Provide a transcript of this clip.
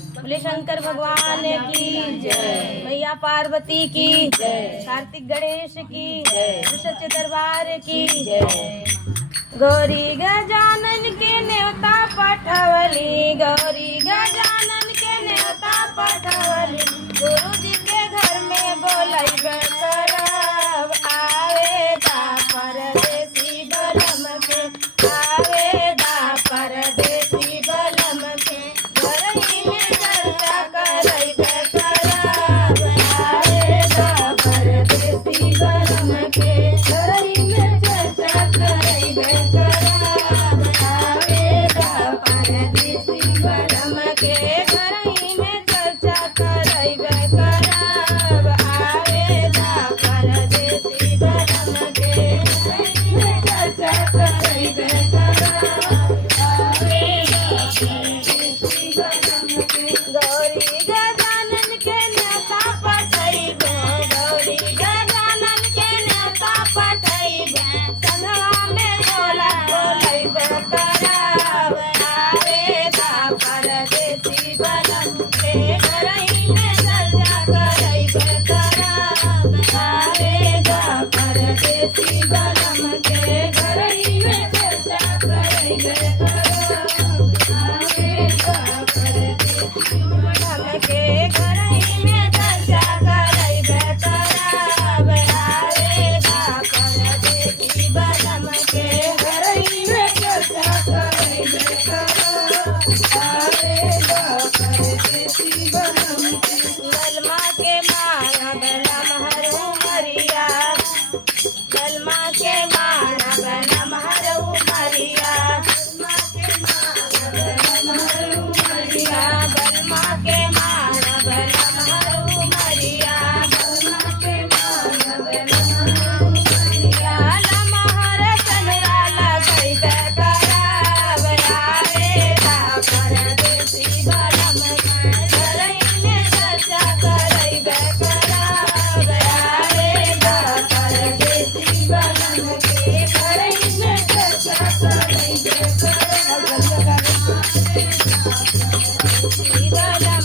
बोले शंकर भगवान की जय, मैया पार्वती की जय, कार्तिक गणेश की जय, सच्चे दरबार की जय। गौरी गजानन के न्योता पठवली, गौरी गजानन के न्योता पठवली, गुरु जी के घर में बोलाई करब, आवेदा परदेसी बलम के, आवेदा परदेसी बलम के, घरही में चर्चा करब करब, आवेदा परदेसी बलम के, घरही में चर्चा करब करब, आवेदा परदेसी बलम के, घरही में चर्चा करब करब, आवेदा परदेसी बलम के, घरही में चर्चा करब करब, आवेदा परदेसी बलम के। गौरी गजानन के न्योता पठइबे, गौरी गजानन के न्योता पठइबे, संघवा में बोला बोलइबे करब, आवेदा परदेसी बलम के, घरही में चर्चा करब करब, आवेदा परदेसी बलम के, घरही में चर्चा करब करब, आवेदा परदेसी बलम के, घरही में चर्चा करब करब, आवेदा परदेसी बलम के, घरही में चर्चा करब करब, आवेदा परदेसी बलम के। बलमा के माया बलम हरू मरिया, बलमा के माया बलम हरू मरिया, बलमा के माया बलम हरू मरिया, बलमा के माया बलम हरू मरिया, बलमा के माया बलम हरू मरिया, लमहर चंद्रा लगइबे करब, आवेदा परदेसी बलम के, घरही में चर्चा करब करब, आवेदा परदेसी बलम के, घरही में चर्चा करब करब, परदेसी बलम